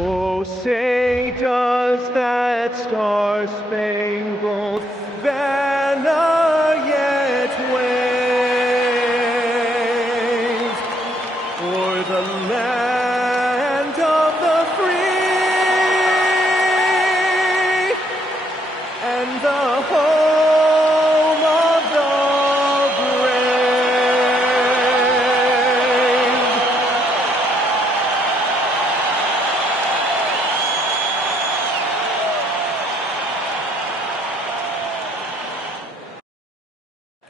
Oh, say does that star-spangled banner yet wave o'er the land of the free and the home of the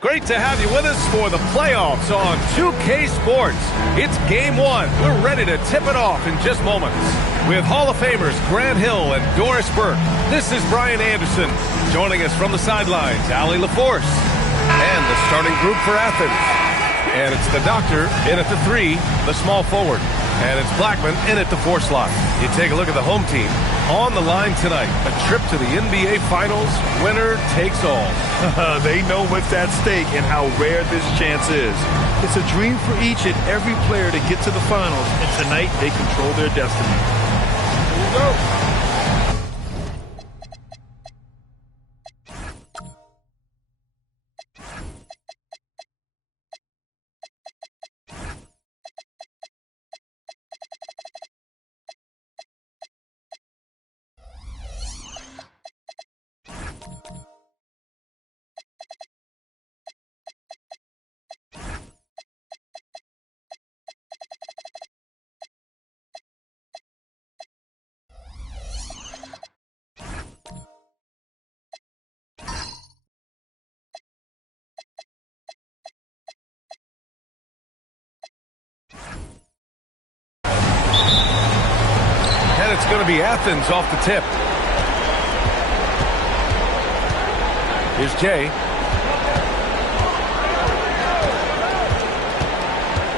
Great to have you with us for the playoffs on 2K Sports. It's game one. We're ready to tip it off in just moments. With Hall of Famers Grant Hill and Doris Burke, this is Brian Anderson. Joining us from the sidelines, Allie LaForce. And the starting group for Athens. And it's the doctor in at the 3, the small forward. And it's Blackman in at the 4 slot. You take a look at the home team. On the line tonight, a trip to the NBA Finals, winner takes all. They know what's at stake and how rare this chance is. It's a dream for each and every player to get to the finals, and tonight they control their destiny. Here we go. And it's going to be Athens off the tip. Here's Jay.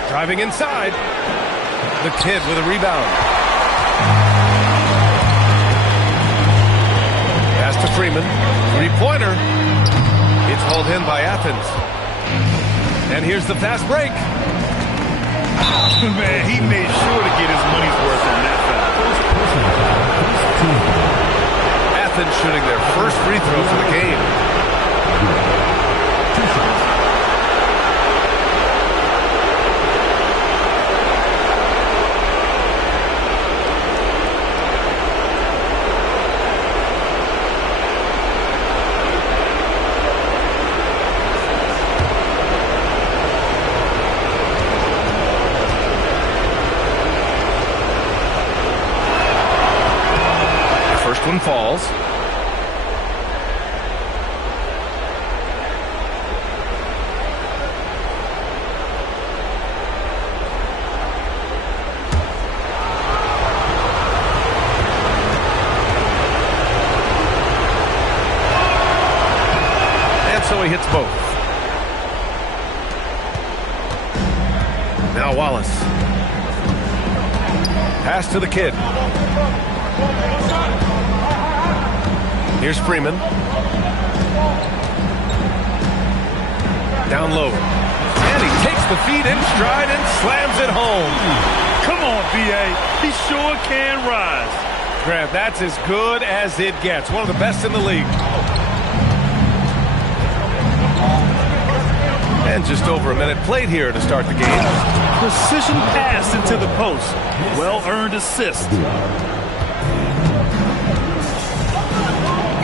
Driving inside. The kid with a rebound. Pass to Freeman. Three-pointer. It's hauled in by Athens. And here's the fast break. Man, he made sure to get his money's worth on that foul. Athens shooting their first free throw for the game. First one falls. And so he hits both. Now Wallace. Pass to the kid. Here's Freeman. Down low. And he takes the feed in stride and slams it home. Come on, BA. He sure can rise. Grant, that's as good as it gets. One of the best in the league. And just over a minute played here to start the game. Precision pass into the post. Well-earned assist.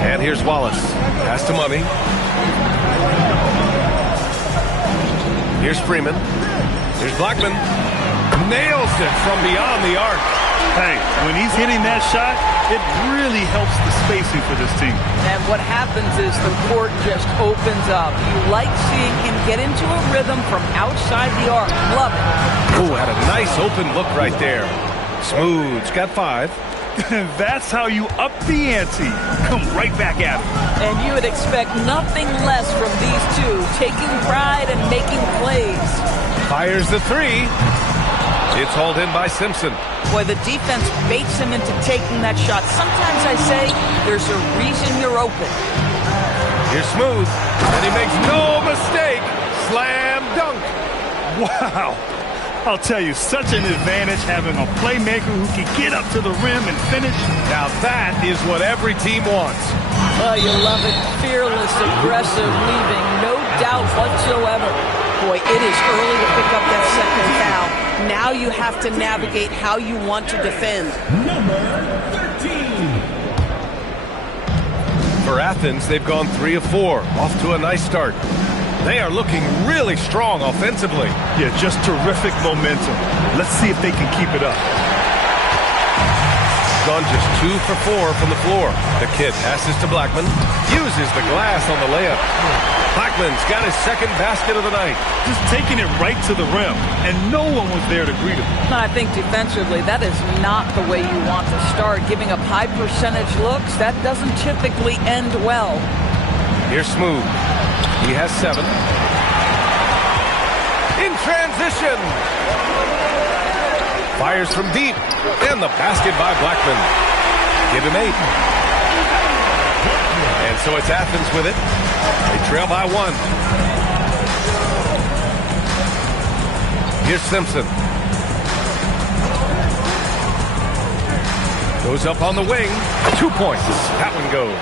And here's Wallace. Pass to Money. Here's Freeman. Here's Blackman. Nails it from beyond the arc. Hey, when he's hitting that shot, it really helps the spacing for this team. And what happens is the court just opens up. You like seeing him get into a rhythm from outside the arc. Love it. Oh, had a nice open look right there. Smooth's got 5. That's how you up the ante. Come right back at him. And you would expect nothing less from these two, taking pride and making plays. Fires the 3. It's hauled in by Simpson. Boy, the defense baits him into taking that shot. Sometimes I say there's a reason you're open. Here's Smooth, and he makes no mistake. Slam dunk. Wow. I'll tell you, such an advantage having a playmaker who can get up to the rim and finish. Now that is what every team wants. Oh, you love it. Fearless, aggressive, leaving. No doubt whatsoever. Boy, it is early to pick up that second foul. Now you have to navigate how you want to defend. Number 13. For Athens, they've gone 3 of 4. Off to a nice start. They are looking really strong offensively. Yeah, just terrific momentum. Let's see if they can keep it up. Gone just 2 for 4 from the floor. The kid passes to Blackman. Uses the glass on the layup. Blackman's got his second basket of the night. Just taking it right to the rim, and no one was there to greet him. I think defensively, that is not the way you want to start. Giving up high percentage looks, that doesn't typically end well. Here's Smooth. He has 7. In transition. Fires from deep. And the basket by Blackman. Give him 8. And so it's Athens with it. They trail by 1. Here's Simpson. Goes up on the wing. 2 points. That one goes.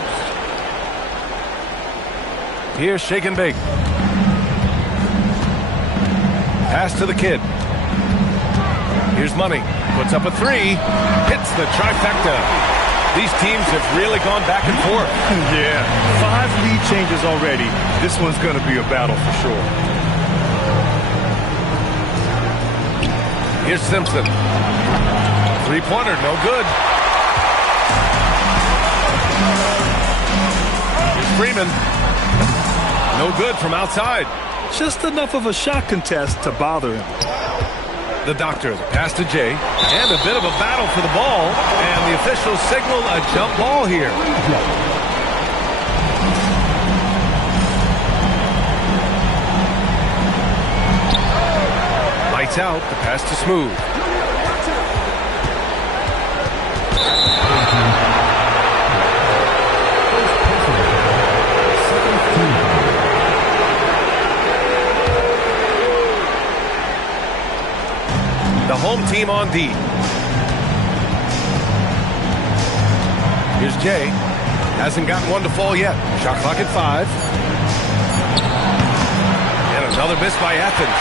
Here's Shake and Bake. Pass to the kid. Here's Money. Puts up a 3. Hits the trifecta. These teams have really gone back and forth. Yeah, 5 lead changes already. This one's going to be a battle for sure. Here's Simpson. 3-pointer, no good. Here's Freeman. No good from outside. Just enough of a shot contest to bother him. The doctor, the pass to Jay, and a bit of a battle for the ball, and the officials signal a jump ball here. Lights out, the pass to Smooth. The home team on D. Here's Jay. Hasn't gotten one to fall yet. Shot clock at 5. And another miss by Athens.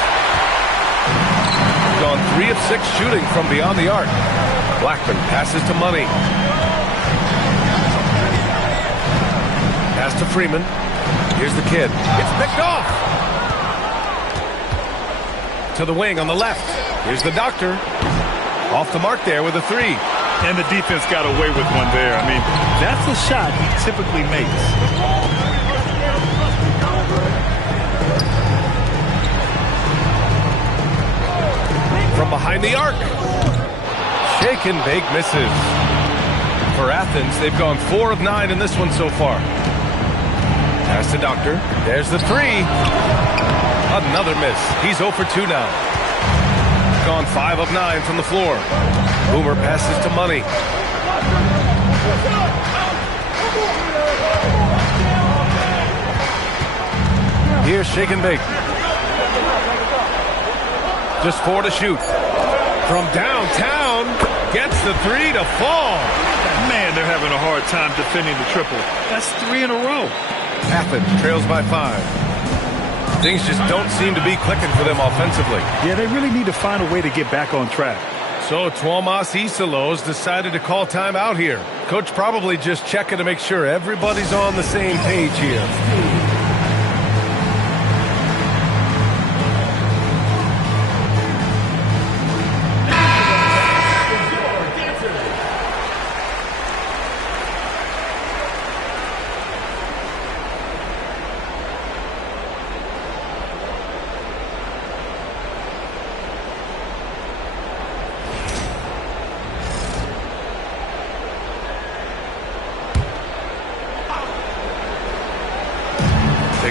Gone 3 of 6 shooting from beyond the arc. Blackman passes to Money. Pass to Freeman. Here's the kid. It's picked off. To the wing on the left. Here's the doctor. Off the mark there with a 3. And the defense got away with one there. I mean, that's a shot he typically makes. From behind the arc. Shake and Bake misses. For Athens, they've gone 4 of 9 in this one so far. Pass to Doctor. There's the 3. Another miss. He's 0 for 2 now. Gone 5 of 9 from the floor. Boomer passes to Money. Here's Shake and Bake. Just 4 to shoot. From downtown, gets the 3 to fall. Man, they're having a hard time defending the triple. That's 3 in a row. Athens trails by 5. Things just don't seem to be clicking for them offensively. Yeah, they really need to find a way to get back on track. So Tuomas Isalos decided to call timeout here. Coach probably just checking to make sure everybody's on the same page here.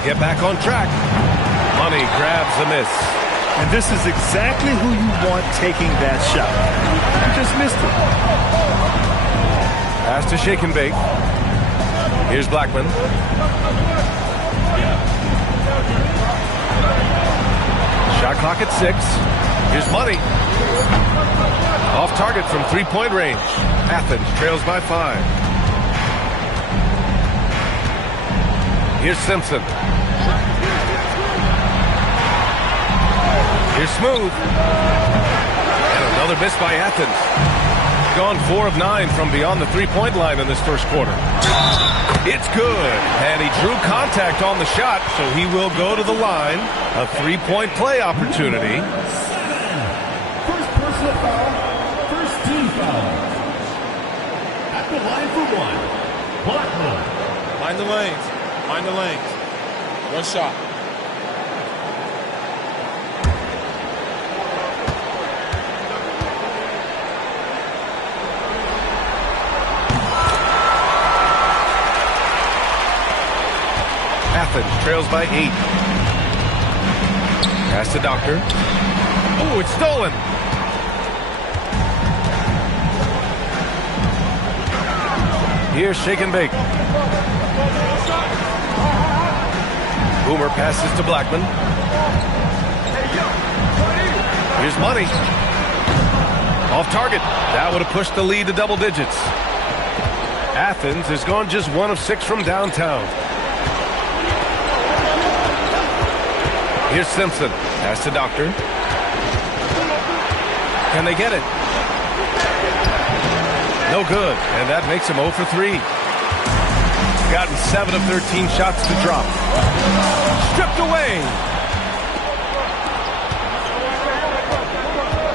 Get back on track. Money grabs the miss. And this is exactly who you want taking that shot. just missed it. Pass to shake and bake. Here's Blackman. Shot clock at 6. Here's Money. Off target from three-point range. Athens trails by 5. Here's Simpson. Here's Smooth. And another miss by Athens. Gone 4 of 9 from beyond the three-point line in this first quarter. It's good. And he drew contact on the shot, so he will go to the line. A three-point play opportunity. First personal foul, first team foul. At the line for 1, Blackman. Mind the lanes. Mind the lanes. One shot. Athens trails by 8. Pass to Doctor. Oh, it's stolen. Here's shake and bake. Boomer passes to Blackman. Here's Money. Off target. That would have pushed the lead to double digits. Athens has gone just 1 of 6 from downtown. Here's Simpson. Pass to Doctor. Can they get it? No good. And that makes him 0 for 3. Gotten 7 of 13 shots to drop. Stripped away.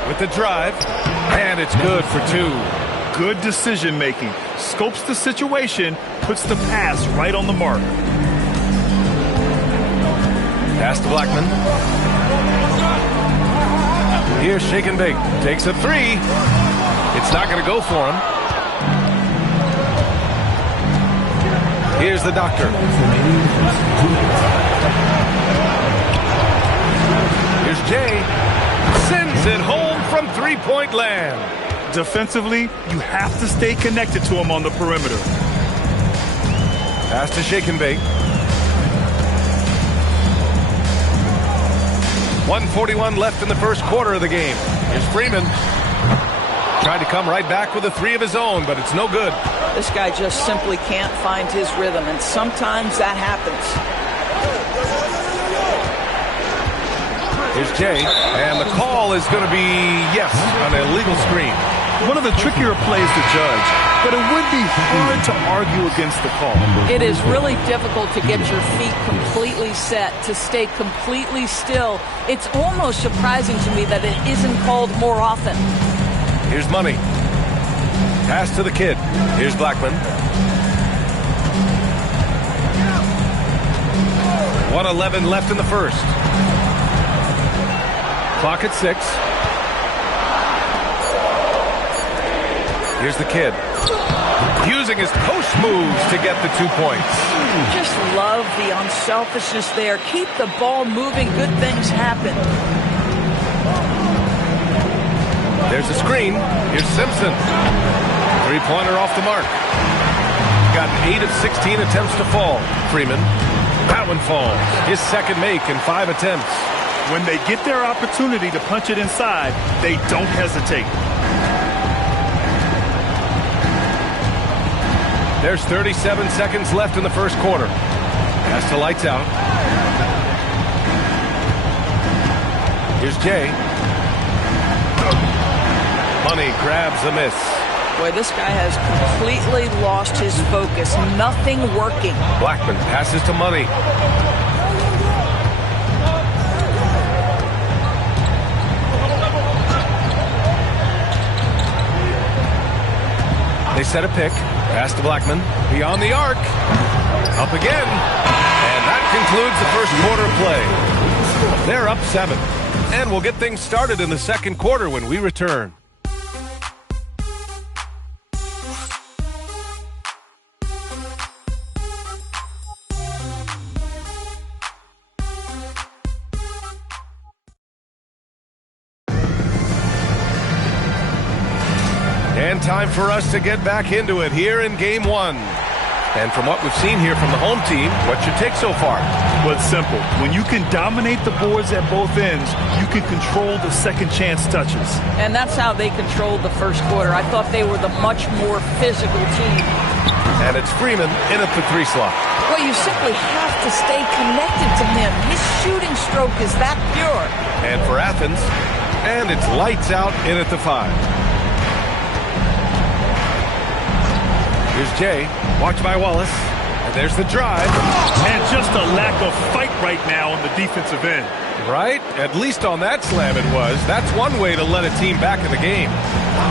With the drive. And it's good for 2. Good decision making. Scopes the situation, puts the pass right on the mark. Pass to Blackman. Here's shake and bake. Takes a 3. It's not going to go for him. Here's the Doctor. Here's Jay. Sends it home from three-point land. Defensively, you have to stay connected to him on the perimeter. Pass to shake and bake. 1:41 left in the first quarter of the game. Here's Freeman. Tried to come right back with a 3 of his own, but it's no good. This guy just simply can't find his rhythm, and sometimes that happens. Here's Jay, and the call is going to be, yes, an illegal screen. One of the trickier plays to judge, but it would be hard to argue against the call. It is really difficult to get your feet completely set, to stay completely still. It's almost surprising to me that it isn't called more often. Here's Money. Pass to the kid. Here's Blackman. 1:11 left in the first. Clock at 6. Here's the kid. Using his post moves to get the 2 points. Just love the unselfishness there. Keep the ball moving. Good things happen. There's a screen. Here's Simpson. Three-pointer off the mark. Got 8 of 16 attempts to fall. Freeman. That one falls. His second make in 5 attempts. When they get their opportunity to punch it inside, they don't hesitate. There's 37 seconds left in the first quarter. Pass to lights out. Here's Jay. Money grabs a miss. Boy, this guy has completely lost his focus. Nothing working. Blackman passes to Money. They set a pick. Pass to Blackman. Beyond the arc. Up again. And that concludes the first quarter play. They're up 7. And we'll get things started in the second quarter when we return. And time for us to get back into it here in Game 1. And from what we've seen here from the home team, what's your take so far? Well, it's simple. When you can dominate the boards at both ends, you can control the second chance touches. And that's how they controlled the first quarter. I thought they were the much more physical team. And it's Freeman in at the 3 slot. Well, you simply have to stay connected to him. His shooting stroke is that pure. And for Athens, and it's lights out in at the 5. Here's Jay, watched by Wallace, and there's the drive. And just a lack of fight right now on the defensive end. Right? At least on that slam it was. That's one way to let a team back in the game.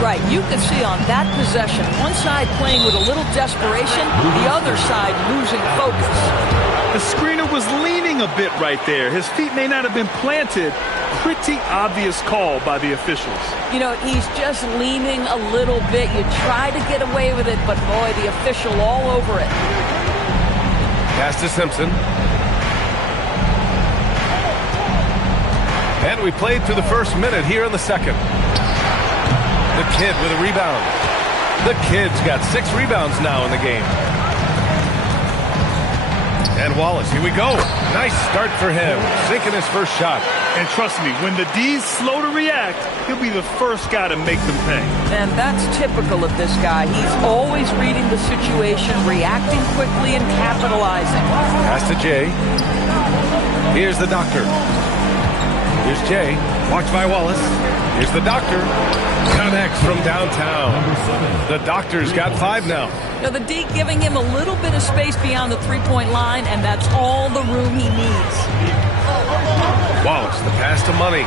Right, you can see on that possession, one side playing with a little desperation, the other side losing focus. The screener was leaning a bit right there. His feet may not have been planted. Pretty obvious call by the officials. You know, he's just leaning a little bit. You try to get away with it, but boy, the official all over it. Pass to Simpson. And we played through the first minute here in the second. The kid with a rebound. The kid's got 6 rebounds now in the game. And Wallace, here we go. Nice start for him, sinking his first shot. And trust me, when the D's slow to react, he'll be the first guy to make them pay. And that's typical of this guy. He's always reading the situation, reacting quickly, and capitalizing. Pass to Jay. Here's the doctor. Here's Jay, watched by Wallace. Here's the doctor. Connects from downtown. The doctor's got 5 now. You know, the D giving him a little bit of space beyond the three-point line, and that's all the room he needs. Wallace, the pass to Money.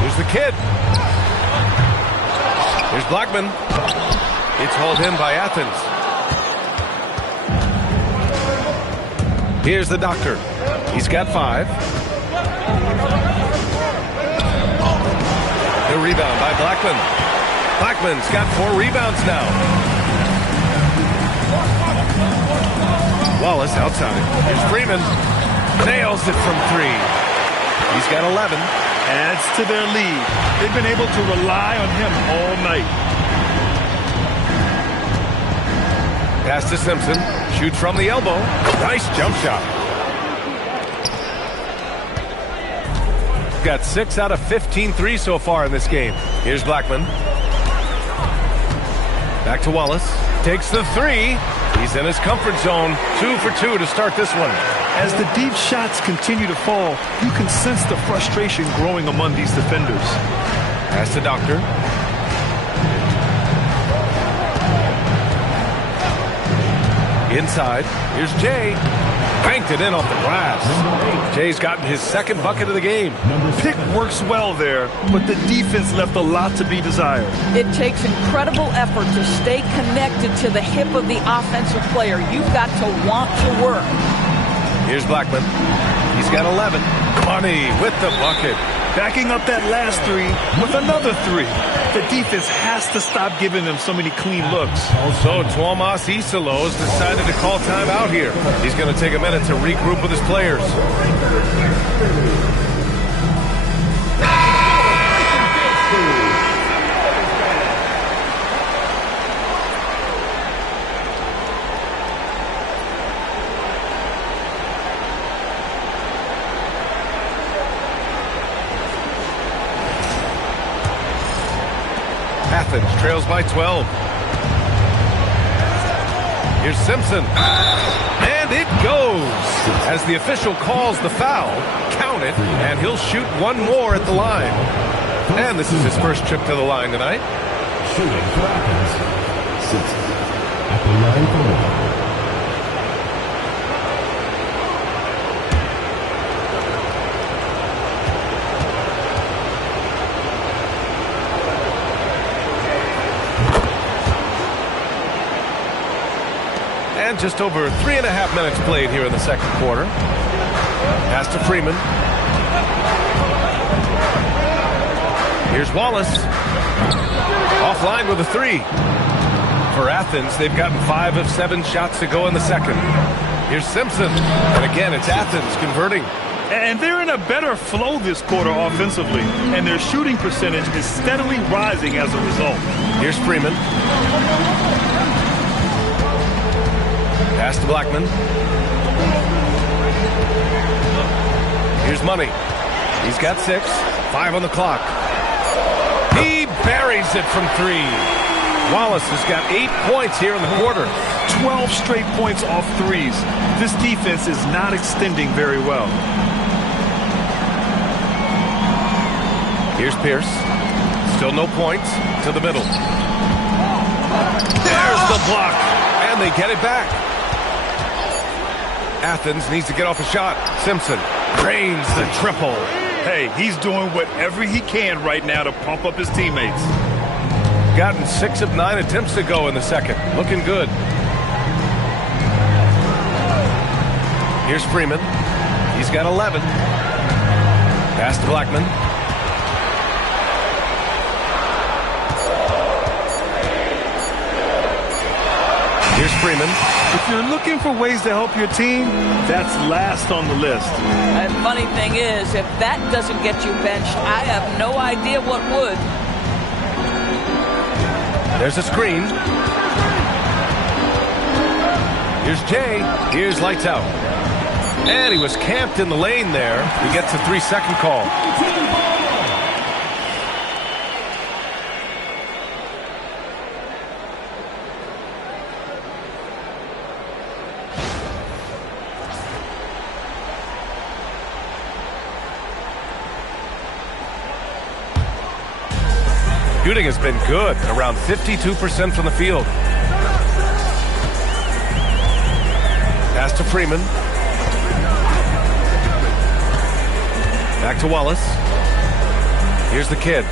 Here's the kid. Here's Blackman. It's hauled in by Athens. Here's the doctor. He's got 5. The rebound by Blackman. Blackman's got 4 rebounds now. Wallace outside. Here's Freeman. Nails it from 3. He's got 11. Adds to their lead. They've been able to rely on him all night. Pass to Simpson. Shoots from the elbow. Nice jump shot. Got 6 out of 15 threes so far in this game. Here's Blackman. Back to Wallace. Takes the 3. He's in his comfort zone. 2 for 2 to start this one. As the deep shots continue to fall, you can sense the frustration growing among these defenders. Pass to Doctor. Inside. Here's Jay. Banked it in off the glass. Jay's gotten his 2nd bucket of the game. Pick works well there, but the defense left a lot to be desired. It takes incredible effort to stay connected to the hip of the offensive player. You've got to want to work. Here's Blackman. He's got 11. Money with the bucket. Backing up that last 3 with another 3. The defense has to stop giving them so many clean looks. So Tuomas Isalos decided to call time out here. He's going to take a minute to regroup with his players. Athens trails by 12. Here's Simpson. And it goes. As the official calls the foul, count it, and he'll shoot 1 more at the line. And this is his first trip to the line tonight. Shooting for Athens. Simpson at the line for 1. And just over 3.5 minutes played here in the second quarter. Pass to Freeman. Here's Wallace. Offline with a 3. For Athens, they've gotten 5 of 7 shots to go in the second. Here's Simpson. And again, it's Athens converting. And they're in a better flow this quarter offensively, and their shooting percentage is steadily rising as a result. Here's Freeman. Pass to Blackman. Here's Money. He's got 6. 5 on the clock. He buries it from 3. Wallace has got 8 points here in the quarter. 12 straight points off threes. This defense is not extending very well. Here's Pierce. Still no points. To the middle. There's the block. And they get it back. Athens needs to get off a shot. Simpson drains the triple. Hey, he's doing whatever he can right now to pump up his teammates. Gotten 6 of 9 attempts to go in the second. Looking good. Here's Freeman. He's got 11. Pass to Blackman. Here's Freeman. If you're looking for ways to help your team, that's last on the list. And funny thing is, if that doesn't get you benched, I have no idea what would. There's a screen. Here's Jay. Here's lights out. And he was camped in the lane there. He gets a 3-second call. Shooting has been good, around 52% from the field. Pass to Freeman. Back to Wallace. Here's the kid.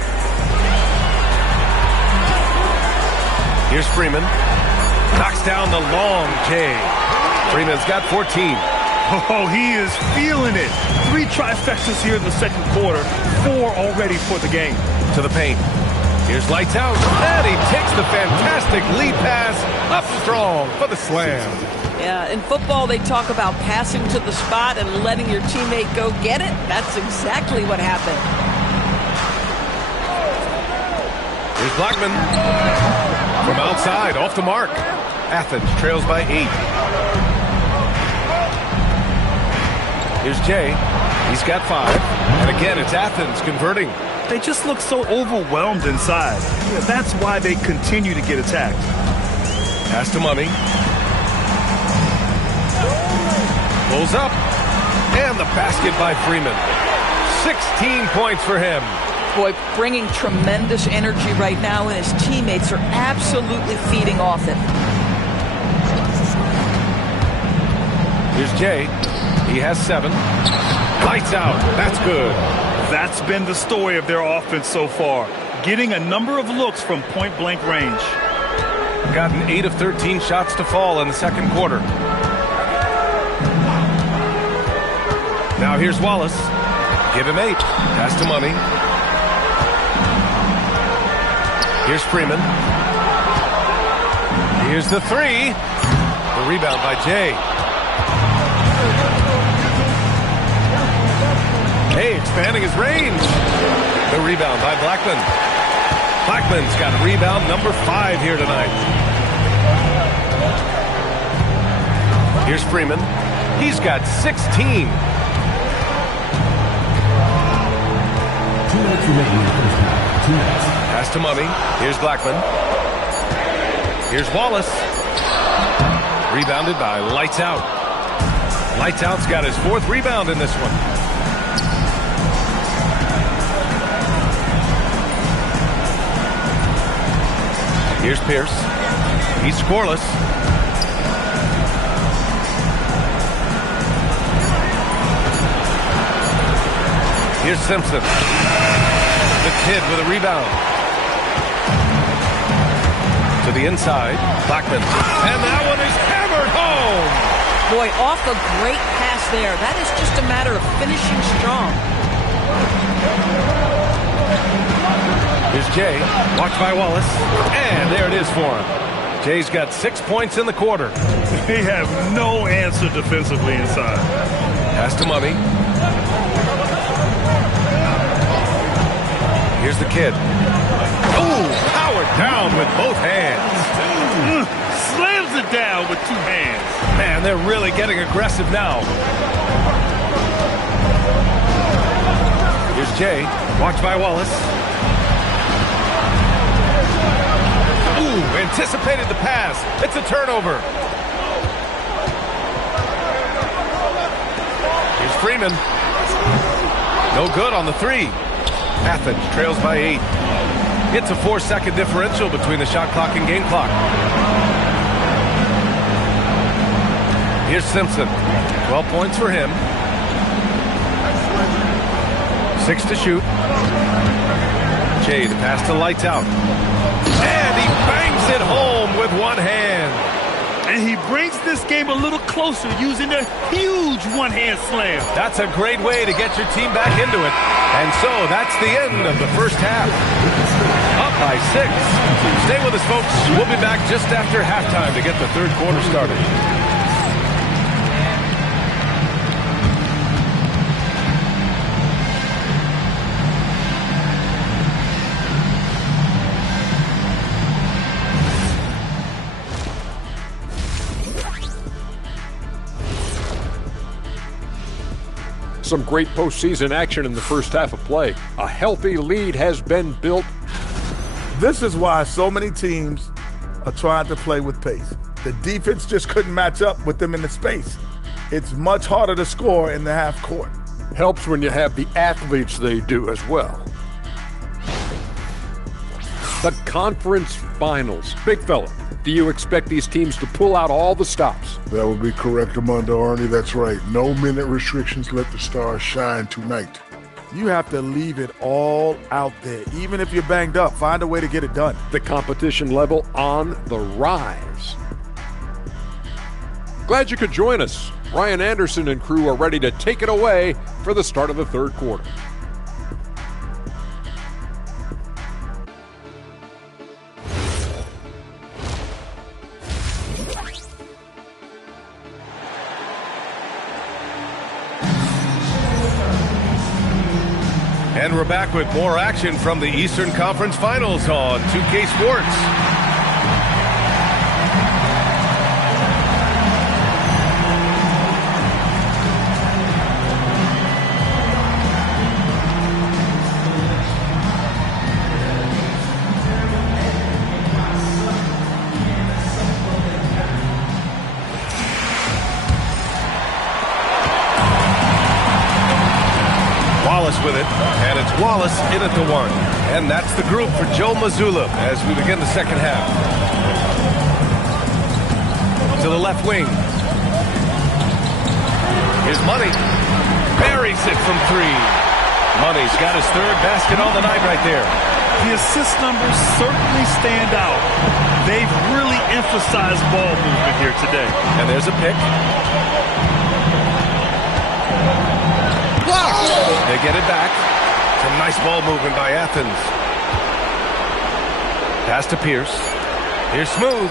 Here's Freeman. Knocks down the long J. Freeman's got 14. Oh, he is feeling it. 3 trifectas here in the second quarter. 4 already for the game. To the paint. Here's lights out, and he takes the fantastic lead pass up strong for the slam. Yeah, in football, they talk about passing to the spot and letting your teammate go get it. That's exactly what happened. Here's Blackman. From outside, off the mark. Athens trails by 8. Here's Jay. He's got 5. And again, it's Athens converting. They just look so overwhelmed inside. Yeah, that's why they continue to get attacked. Pass to Money. Pulls up. And the basket by Freeman. 16 points for him. Boy, bringing tremendous energy right now, and his teammates are absolutely feeding off it. Here's Jay. He has 7. Lights out. That's good. That's been the story of their offense so far. Getting a number of looks from point-blank range. Gotten 8 of 13 shots to fall in the second quarter. Now here's Wallace. Give him 8. Pass to Money. Here's Freeman. Here's the 3. The rebound by Jay. Hey, expanding his range. The rebound by Blackman. Blackman's got rebound number 5 here tonight. Here's Freeman. He's got 16. 2 minutes remaining in the first half. 2 minutes. Pass to Money. Here's Blackman. Here's Wallace. Rebounded by Lights Out. Lights Out's got his 4th rebound in this one. Here's Pierce. He's scoreless. Here's Simpson. The kid with a rebound. To the inside. Blackman. And that one is hammered home. Boy, off a great pass there. That is just a matter of finishing strong. Here's Jay, watched by Wallace, and there it is for him. Jay's got 6 points in the quarter. They have no answer defensively inside. Pass to Money. Here's the kid. Oh, powered down with both hands. Slams it down with two hands. Man, they're really getting aggressive now. Here's Jay. Watched by Wallace. Ooh, anticipated the pass. It's a turnover. Here's Freeman. No good on the three. Athens trails by 8. It's a 4-second differential between the shot clock and game clock. Here's Simpson. 12 points for him. 6 to shoot. Jay, the pass to lights out. And he bangs it home with one hand. And he brings this game a little closer using a huge one-hand slam. That's a great way to get your team back into it. And so that's the end of the first half. Up by 6. Stay with us, folks. We'll be back just after halftime to get the third quarter started. Some great postseason action in the first half of play. A healthy lead has been built. This is why so many teams are trying to play with pace. The defense just couldn't match up with them in the space. It's much harder to score in the half court. Helps when you have the athletes they do as well. The conference finals. Big fella, do you expect these teams to pull out all the stops? That would be correct, Armando Arnie. That's right. No minute restrictions. Let the stars shine tonight. You have to leave it all out there. Even if you're banged up, find a way to get it done. The competition level on the rise. Glad you could join us. Ryan Anderson and crew are ready to take it away for the start of the third quarter. And we're back with more action from the Eastern Conference Finals on 2K Sports. With it, and it's Wallace in at the 1. And that's the group for Joe Mazzulla as we begin the second half. To the left wing. Here's Money. Buries it from 3. Money's got his third basket on the night right there. The assist numbers certainly stand out. They've really emphasized ball movement here today. And there's a pick. They get it back. Some nice ball movement by Athens. Pass to Pierce. Here's Smooth.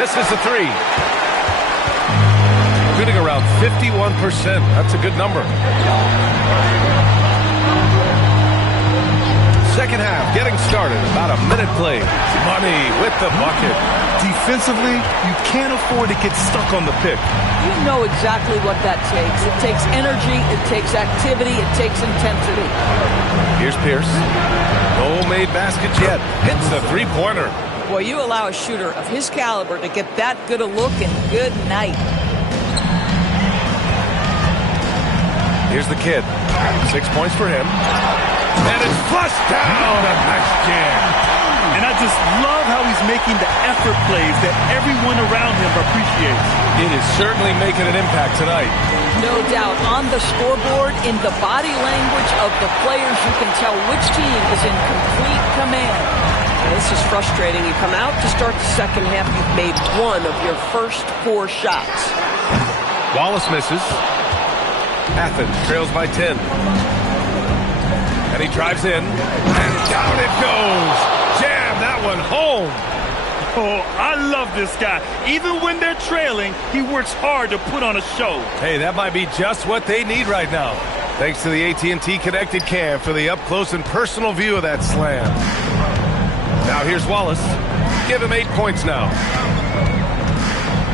Misses the 3. Shooting around 51%. That's a good number. Second half getting started. About a minute played. Money with the bucket. Defensively, you can't afford to get stuck on the pick. You know exactly what that takes. It takes energy, it takes activity, it takes intensity. Here's Pierce. No made baskets yet. Hits the three-pointer. Boy, you allow a shooter of his caliber to get that good a look and good night. Here's the kid. 6 points for him. And it's flushed down. A nice jam. And I just love how he's making the effort plays that everyone around him appreciates. It is certainly making an impact tonight. No doubt. On the scoreboard, in the body language of the players, you can tell which team is in complete command. This is frustrating. You come out to start the second half, you've made one of your first 4 shots. Wallace misses. Athens trails by 10. And he drives in. And down it goes. Jam that one home. Oh, I love this guy. Even when they're trailing, he works hard to put on a show. Hey, that might be just what they need right now. Thanks to the AT&T Connected Cam for the up-close and personal view of that slam. Now here's Wallace. Give him 8 points now.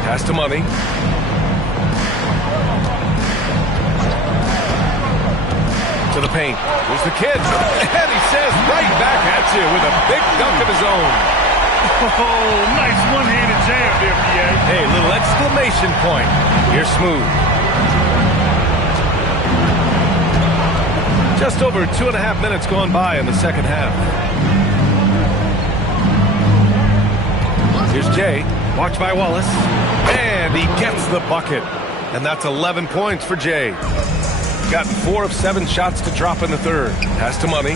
Pass to Money. To the paint. Here's the kid. And he says right back at you with a big dunk of his own. Oh, nice one-handed jam there, PA. Hey, little exclamation point. You're smooth. Just over 2.5 minutes gone by in the second half. Here's Jay. Watched by Wallace. And he gets the bucket. And that's 11 points for Jay. Gotten 4 of 7 shots to drop in the third. Pass to Money.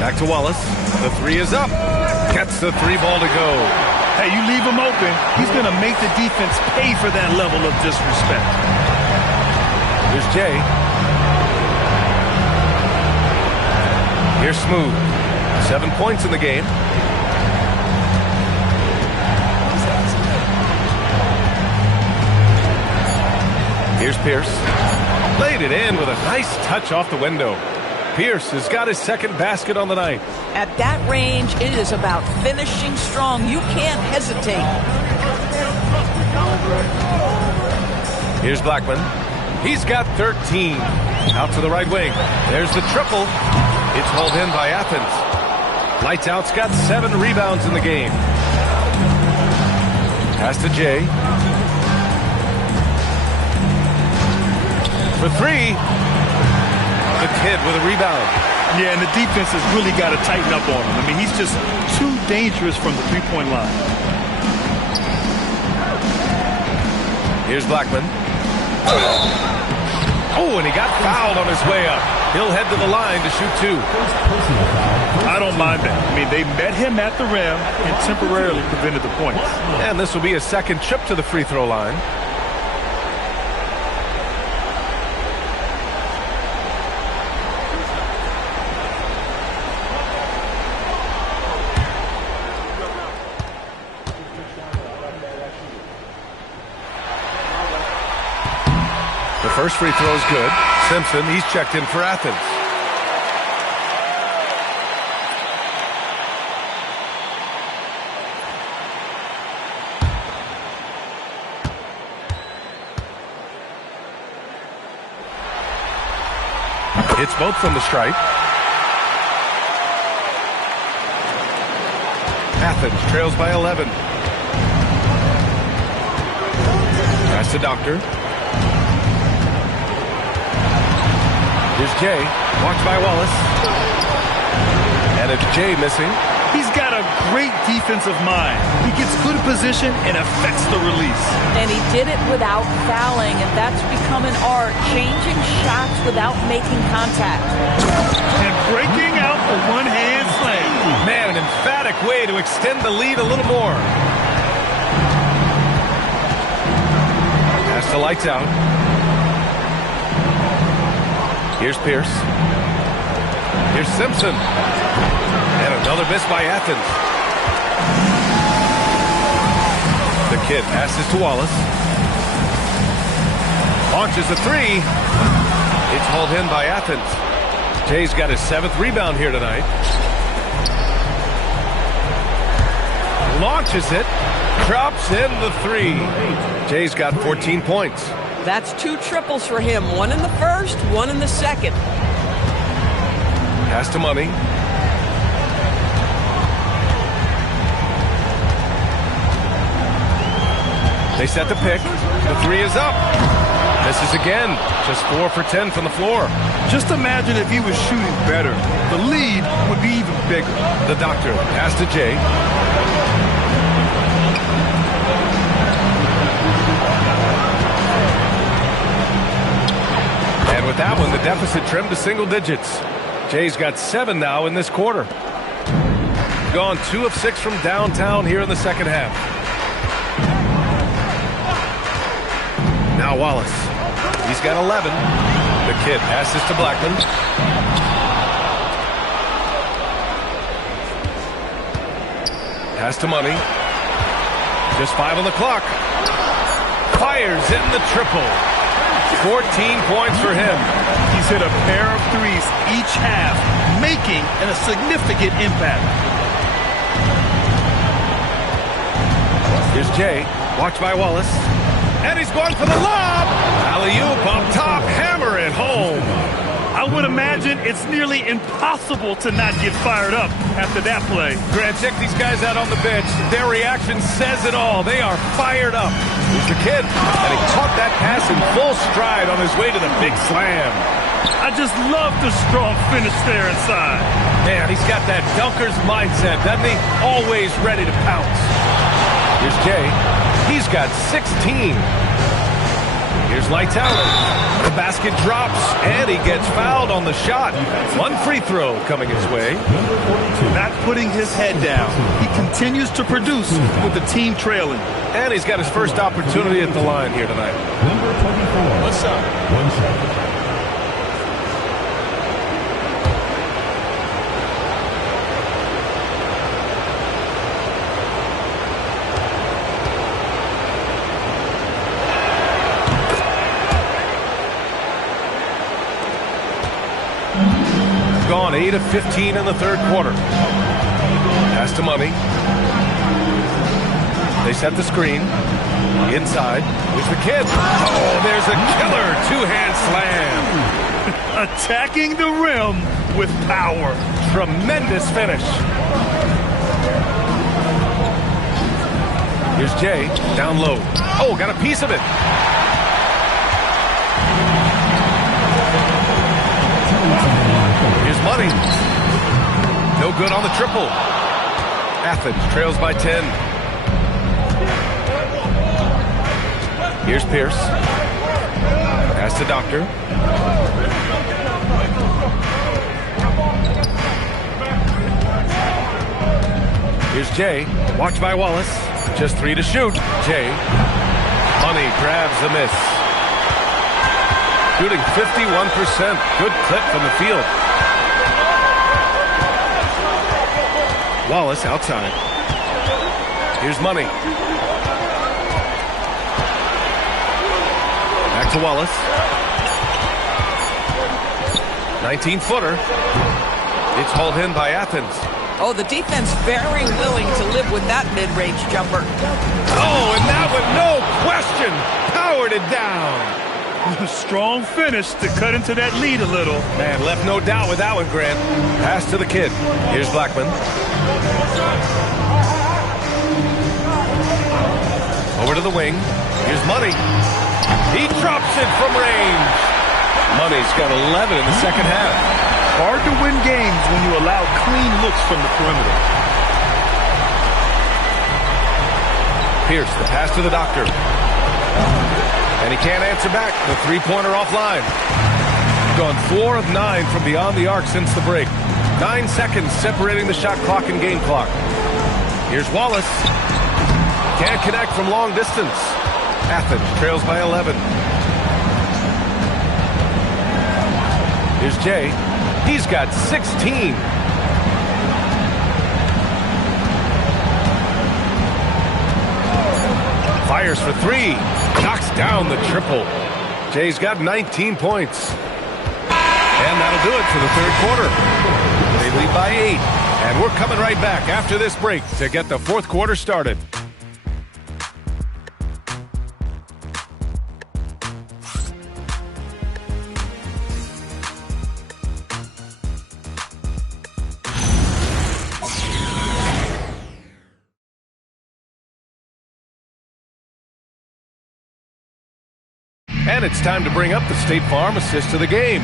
Back to Wallace. The three is up. Gets the 3 ball to go. Hey, you leave him open, he's going to make the defense pay for that level of disrespect. Here's Jay. Here's Smooth. 7 points in the game. Here's Pierce. Laid it in with a nice touch off the window. Pierce has got his second basket on the night. At that range, it is about finishing strong. You can't hesitate. Here's Blackman. He's got 13. Out to the right wing. There's the triple. It's hauled in by Athens. Lights Out's got 7 rebounds in the game. Pass to Jay. For 3. The kid with a rebound. Yeah, and the defense has really got to tighten up on him. I mean, he's just too dangerous from the three-point line. Here's Blackman. Oh, and he got fouled on his way up. He'll head to the line to shoot 2. I don't mind that. I mean, they met him at the rim and temporarily prevented the points. And this will be a second trip to the free throw line. The first free throw is good. Simpson, he's checked in for Athens. It's both from the stripe. Athens trails by 11. Pass to Doctor. Here's Jay. Watched by Wallace. And it's Jay missing. He's got a great defensive mind. He gets good position and affects the release. And he did it without fouling, and that's become an art, changing shots without making contact. And breaking out a one-hand slam. Man, an emphatic way to extend the lead a little more. Pass to Lights Out. Here's Pierce. Here's Simpson. And another miss by Athens. The kid passes to Wallace. Launches a 3. It's hauled in by Athens. Jay's got his 7th rebound here tonight. Launches it. Drops in the 3. Jay's got 14 points. That's 2 triples for him. 1 in the first, 1 in the second. Pass to Money. They set the pick. The 3 is up. Misses again. Just 4 for 10 from the floor. Just imagine if he was shooting better. The lead would be even bigger. The Doctor. Pass to Jay. And with that one, the deficit trimmed to single digits. Jay's got 7 now in this quarter. Gone 2 of 6 from downtown here in the second half. Now Wallace. He's got 11. The kid passes to Blackman. Pass to Money. Just 5 on the clock. Fires in the triple. 14 points for him. He's hit a pair of threes each half, making a significant impact. Here's Jay, watched by Wallace. And he's going for the lob. Alley-oop up top, hammer it home. I would imagine it's nearly impossible to not get fired up after that play. Grant, check these guys out on the bench. Their reaction says it all. They are fired up. Here's the kid, and he caught that pass in full stride on his way to the big slam. I just love the strong finish there inside. Man, he's got that dunker's mindset, doesn't he? Always ready to pounce. Here's Jay. He's got 16. Here's lights out. The basket drops, and he gets fouled on the shot. One free throw coming his way. Not putting his head down. He continues to produce with the team trailing. And he's got his first opportunity at the line here tonight. Number 24. What's up? 1 shot. Gone 8 of 15 in the third quarter. Pass to Money. They set the screen. Inside. Here's the kid. Oh, there's a killer two-hand slam. Attacking the rim with power. Tremendous finish. Here's Jay. Down low. Oh, got a piece of it. Here's Money. No good on the triple. Athens trails by 10. Here's Pierce. Pass to Doctor. Here's Jay. Watched by Wallace. Just 3 to shoot. Jay. Money grabs the miss. Shooting 51%. Good clip from the field. Wallace outside. Here's Money. Back to Wallace. 19-footer. It's hauled in by Athens. Oh, the defense very willing to live with that mid-range jumper. Oh, and that one, no question, powered it down. Strong finish to cut into that lead a little. Man, left no doubt with that one, Grant. Pass to the kid. Here's Blackman. Over to the wing. Here's Money. He drops it from range. Money's got 11 in the second half. Hard to win games when you allow clean looks from the perimeter. Pierce, the pass to the Doctor. And he can't answer back. The three-pointer offline. Gone 4 of 9 from beyond the arc since the break. 9 seconds separating the shot clock and game clock. Here's Wallace. Can't connect from long distance. Athens trails by 11. Here's Jay. He's got 16. Fires for 3. Knocks down the triple. Jay's got 19 points. And that'll do it for the third quarter. They lead by 8. And we're coming right back after this break to get the fourth quarter started. And it's time to bring up the State Farm assist of the game.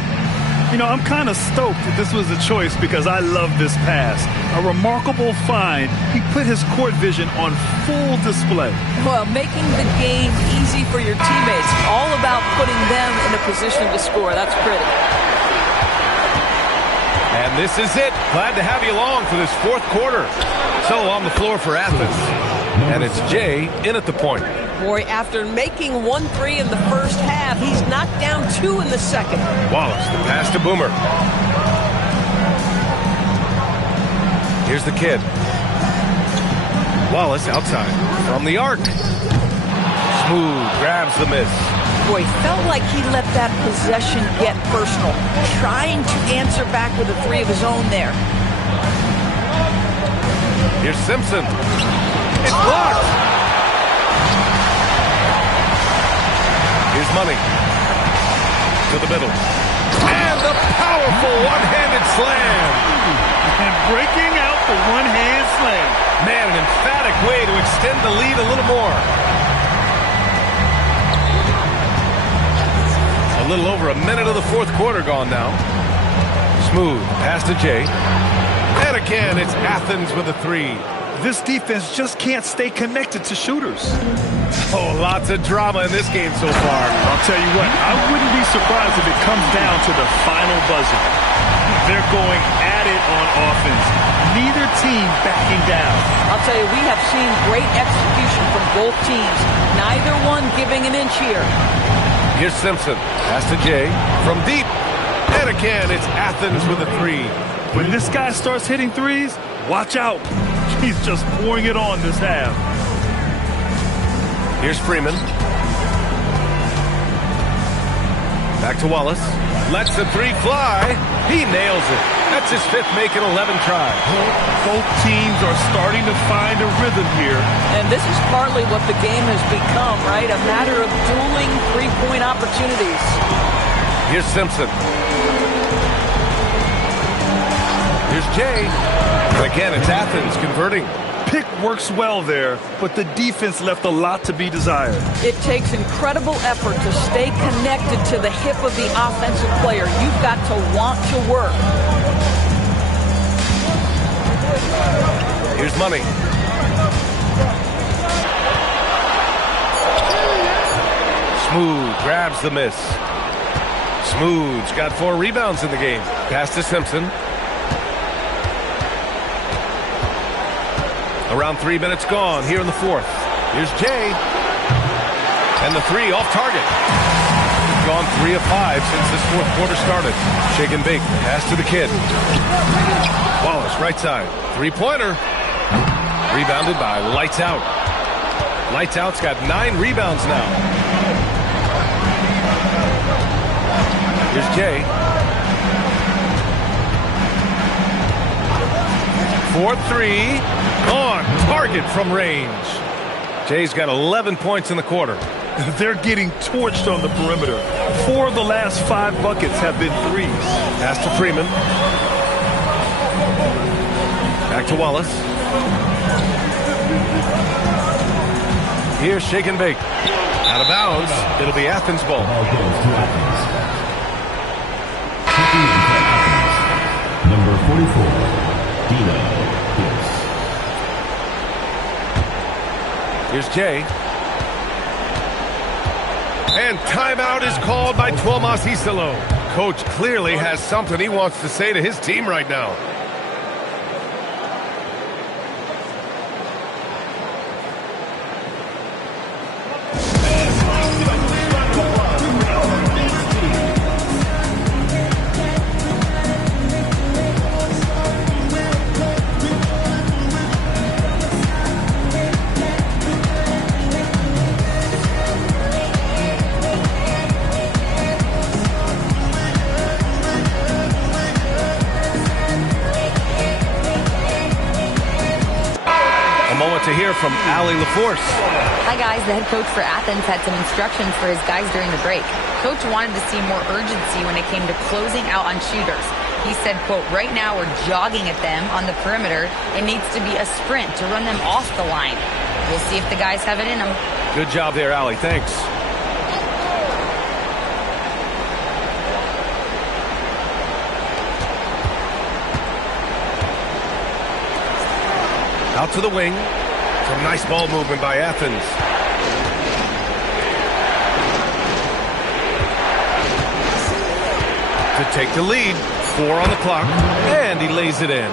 You know, I'm kind of stoked that this was a choice because I love this pass. A remarkable find. He put his court vision on full display. Well, making the game easy for your teammates. All about putting them in a position to score. That's pretty. And this is it. Glad to have you along for this fourth quarter. So on the floor for Athens. And it's Jay in at the point. Boy, after making 1 3 in the first half, he's knocked down 2 in the second. Wallace, the pass to Boomer. Here's the kid. Wallace outside from the arc. Smooth grabs the miss. Boy, felt like he let that possession get personal, trying to answer back with a three of his own there. Here's Simpson. It's blocked. Here's Money. To the middle. And the powerful one-handed slam. And breaking out the one-hand slam. Man, an emphatic way to extend the lead a little more. A little over a minute of the fourth quarter gone now. Smooth, pass to Jay. And again, it's Athens with a three. This defense just can't stay connected to shooters. Oh, lots of drama in this game so far. I'll tell you what, I wouldn't be surprised if it comes down to the final buzzer. They're going at it on offense. Neither team backing down. I'll tell you, we have seen great execution from both teams. Neither one giving an inch here. Here's Simpson. Pass to Jay. From deep. And again, it's Athens with a three. When this guy starts hitting threes, watch out. He's just pouring it on this half. Here's Freeman. Back to Wallace. Lets the three fly. He nails it. That's his fifth, making 11 tries. Both teams are starting to find a rhythm here. And this is partly what the game has become, right? A matter of dueling three-point opportunities. Here's Simpson. Here's Jay. And again, it's Athens converting. Pick works well there, but the defense left a lot to be desired. It takes incredible effort to stay connected to the hip of the offensive player. You've got to want to work. Here's Money. Smooth grabs the miss. Smooth's got 4 rebounds in the game. Pass to Simpson. Around 3 minutes gone here in the fourth. Here's Jay. And the three off target. Gone 3 of 5 since this fourth quarter started. Shake and bake. Pass to the kid. Wallace, right side. Three-pointer. Rebounded by Lights Out. Lights Out's got 9 rebounds now. Here's Jay. 4-3. On target from range. Jay's got 11 points in the quarter. They're getting torched on the perimeter. 4 of the last 5 buckets have been threes. Pass to Freeman. Back to Wallace. Here's Shake and Bake. Out of bounds. It'll be Athens ball. Ball goes to Athens. Checking into Athens. Number 44, Dino Pierce. Here's Jay. And timeout is called by Tuomas Isalo. Coach clearly has something he wants to say to his team right now. To hear from Allie LaForce. Hi guys, the head coach for Athens had some instructions for his guys during the break. Coach wanted to see more urgency when it came to closing out on shooters. He said, quote, right now we're jogging at them on the perimeter. It needs to be a sprint to run them off the line. We'll see if the guys have it in them. Good job there, Allie. Thanks. Out to the wing. Some nice ball movement by Athens. To take the lead. 4 on the clock. And he lays it in.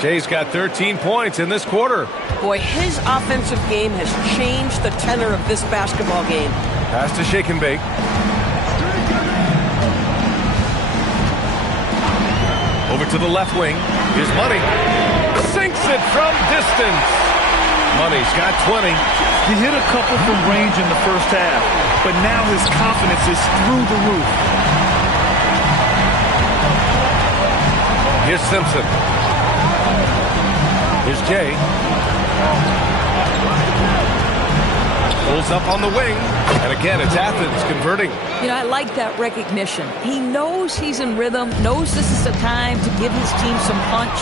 Jay's got 13 points in this quarter. Boy, his offensive game has changed the tenor of this basketball game. Pass to Shake and Bake. Over to the left wing. Here's Money. Sinks it from distance. Money's got 20. He hit a couple from range in the first half, but now his confidence is through the roof. Here's Simpson. Here's Jay. Pulls up on the wing. And again, it's Athens converting. You know, I like that recognition. He knows he's in rhythm, knows this is the time to give his team some punch.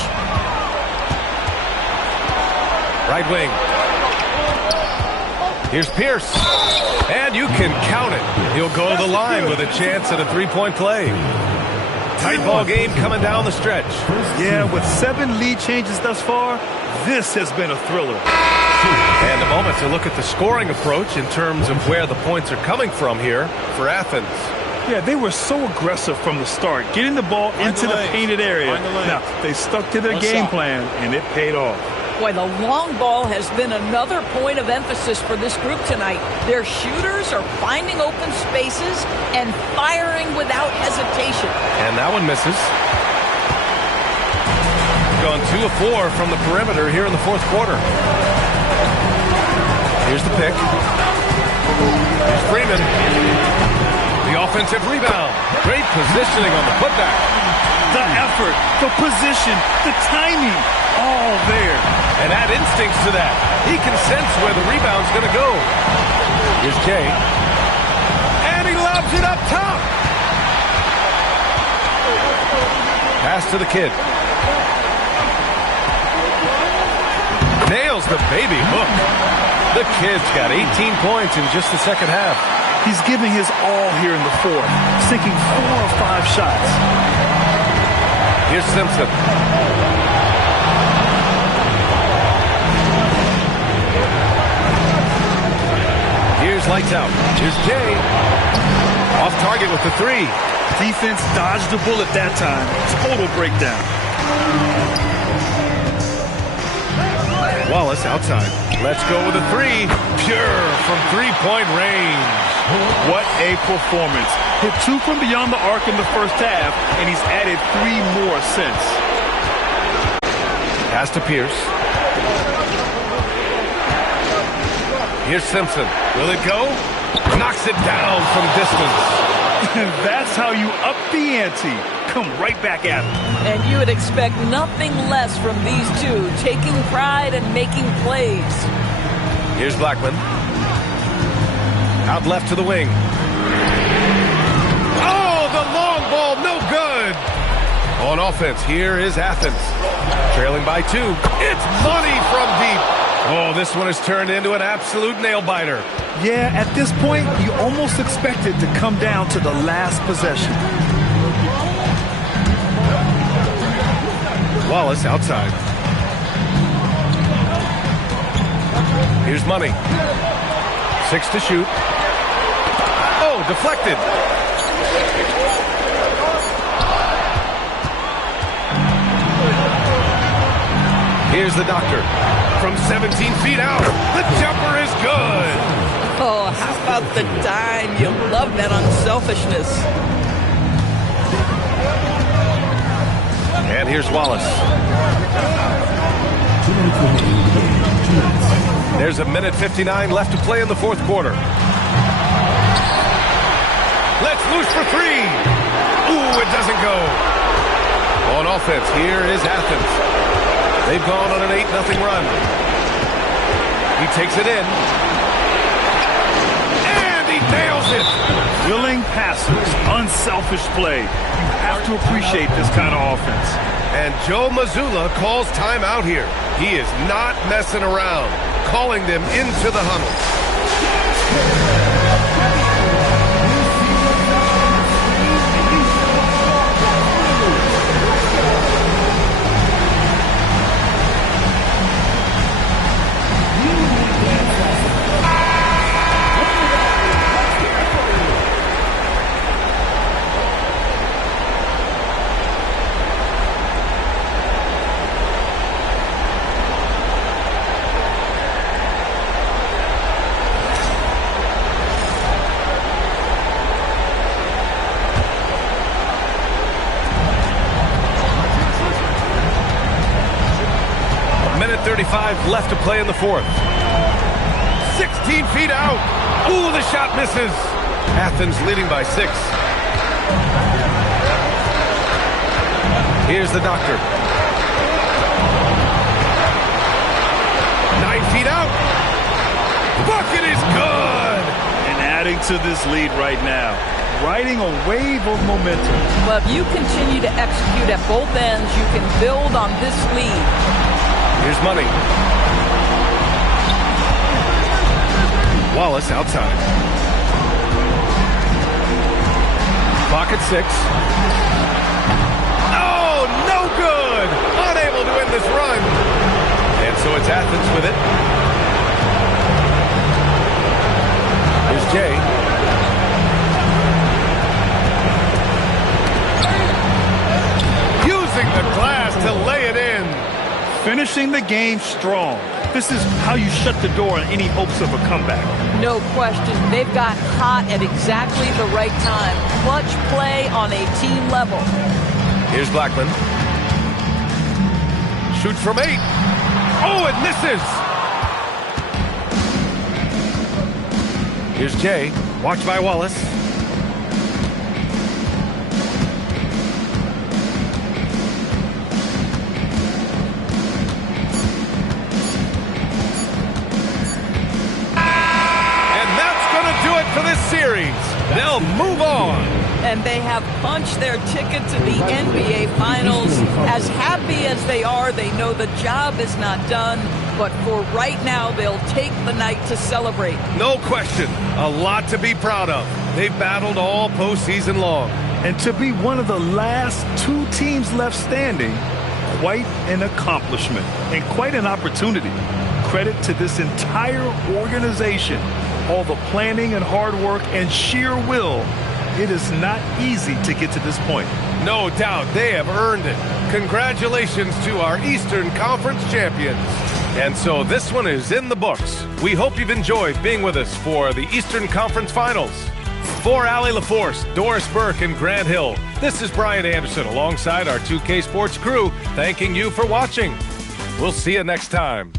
Right wing. Here's Pierce. And you can count it. He'll go to the line with a chance at a three-point play. Tight ball game coming down the stretch. Yeah, with 7 lead changes thus far, this has been a thriller. And a moment to look at the scoring approach in terms of where the points are coming from here for Athens. Yeah, they were so aggressive from the start, getting the ball into the painted area. Now, they stuck to their game plan, and it paid off. Boy, the long ball has been another point of emphasis for this group tonight. Their shooters are finding open spaces and firing without hesitation. And that one misses. Gone 2 of 4 from the perimeter here in the fourth quarter. Here's the pick. Here's Freeman. The offensive rebound. Great positioning on the putback. The effort, the position, the timing, all there. And add instincts to that. He can sense where the rebound's going to go. Here's Jay. And he lobs it up top. Pass to the kid. Nails the baby hook. The kid's got 18 points in just the second half. He's giving his all here in the fourth, sinking 4 or 5 shots. Here's Simpson. Here's lights out. Here's Jay. Off target with the 3. Defense dodged the bullet that time. Total breakdown. Wallace outside. Let's go with a 3. Pure from three-point range. What a performance. Hit 2 from beyond the arc in the first half, and he's added 3 more since. Pass to Pierce. Here's Simpson. Will it go? Knocks it down from distance. And that's how you up the ante. Come right back at him. And you would expect nothing less from these two, taking pride and making plays. Here's Blackman. Out left to the wing. Oh, the long ball, no good. On offense, here is Athens. Trailing by 2. It's money from deep. Oh, this one has turned into an absolute nail-biter. Yeah, at this point, you almost expect it to come down to the last possession. Wallace outside. Here's Money. 6 to shoot. Oh, deflected. Here's the Doctor. From 17 feet out. The jumper is good. Oh, how about the dime? You love that unselfishness. And here's Wallace. There's a minute 59 left to play in the fourth quarter. Let's loose for 3. Ooh, it doesn't go. On offense, here is Athens. They've gone on an 8-0 run. He takes it in. And he nails it. Willing passers, unselfish play. You have to appreciate this kind of offense. And Joe Mazzulla calls timeout here. He is not messing around, calling them into the huddle. Minute 35 left to play in the fourth. 16 feet out. Ooh, the shot misses. Athens leading by 6. Here's the doctor. 9 feet out. Bucket is good. And adding to this lead right now, riding a wave of momentum. Well, if you continue to execute at both ends, you can build on this lead. Here's Money. Wallace outside. Clock at 6. Oh, no good. Unable to end this run. And so it's Athens with it. Here's Jay. Using the glass to lay it in. Finishing the game strong. This is how you shut the door on any hopes of a comeback. No question. They've got hot at exactly the right time. Clutch play on a team level. Here's Blackman. Shoots from 8. Oh, it misses. Here's Jay. Watched by Wallace. For this series, they'll move on. And they have punched their ticket to the NBA Finals. As happy as they are, they know the job is not done. But for right now, they'll take the night to celebrate. No question. A lot to be proud of. They've battled all postseason long. And to be one of the last 2 teams left standing, quite an accomplishment and quite an opportunity. Credit to this entire organization. All the planning and hard work and sheer will. It is not easy to get to this point. No doubt they have earned it. Congratulations to our Eastern Conference champions. And so this one is in the books. We hope you've enjoyed being with us for the Eastern Conference Finals. For Allie LaForce, Doris Burke, and Grant Hill, this is Brian Anderson alongside our 2K Sports crew, thanking you for watching. We'll see you next time.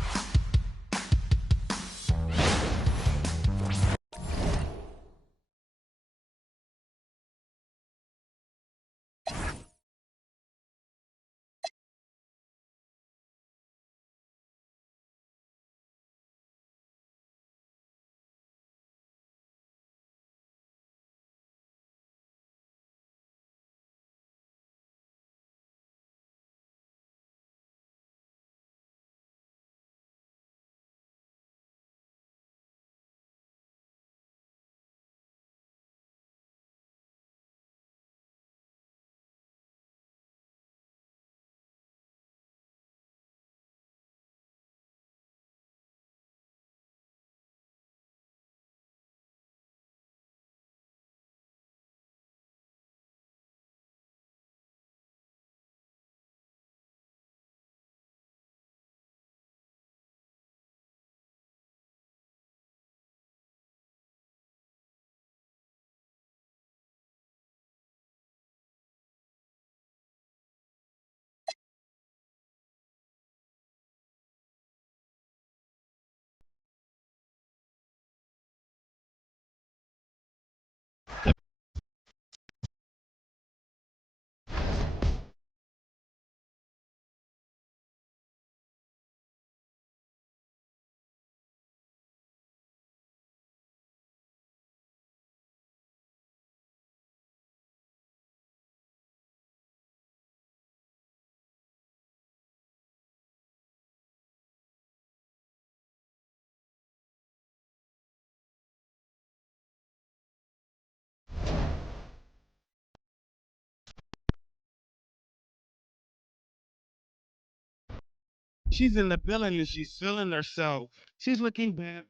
She's in the building and she's feeling herself. She's looking bad.